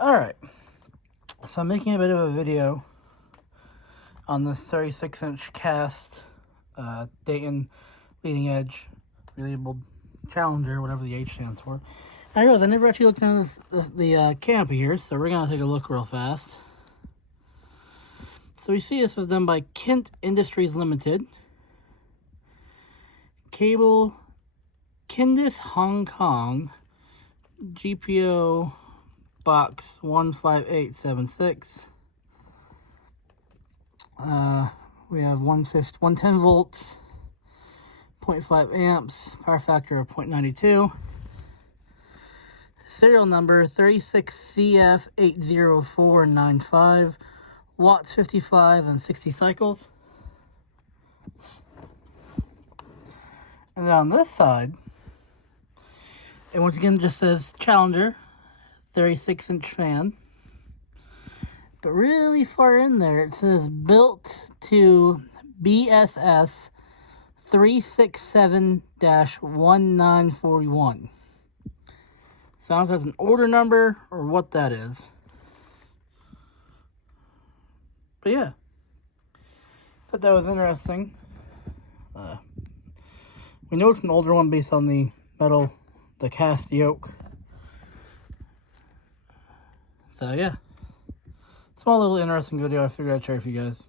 Alright, so I'm making a bit of a video on this 36-inch cast Dayton leading edge relabeled Challenger, whatever the H stands for. I realized I never actually looked into the canopy here, so we're going to take a look real fast. So we see this was done by Kent Industries Limited. Cable, Kindis, Hong Kong, GPO box 15876. We have 110 volts, 0.5 amps, power factor of 0.92. Serial number 36CF80495, watts 55 and 60 cycles. And then on this side, it once again just says Challenger, 36-inch fan. But really far in there, it says built to BSS 367-1941. So I don't know if that's an order number or what that is. But yeah, thought that was interesting. We know it's an older one based on the metal, the cast yoke. So yeah, small little interesting video I figured I'd share with you guys.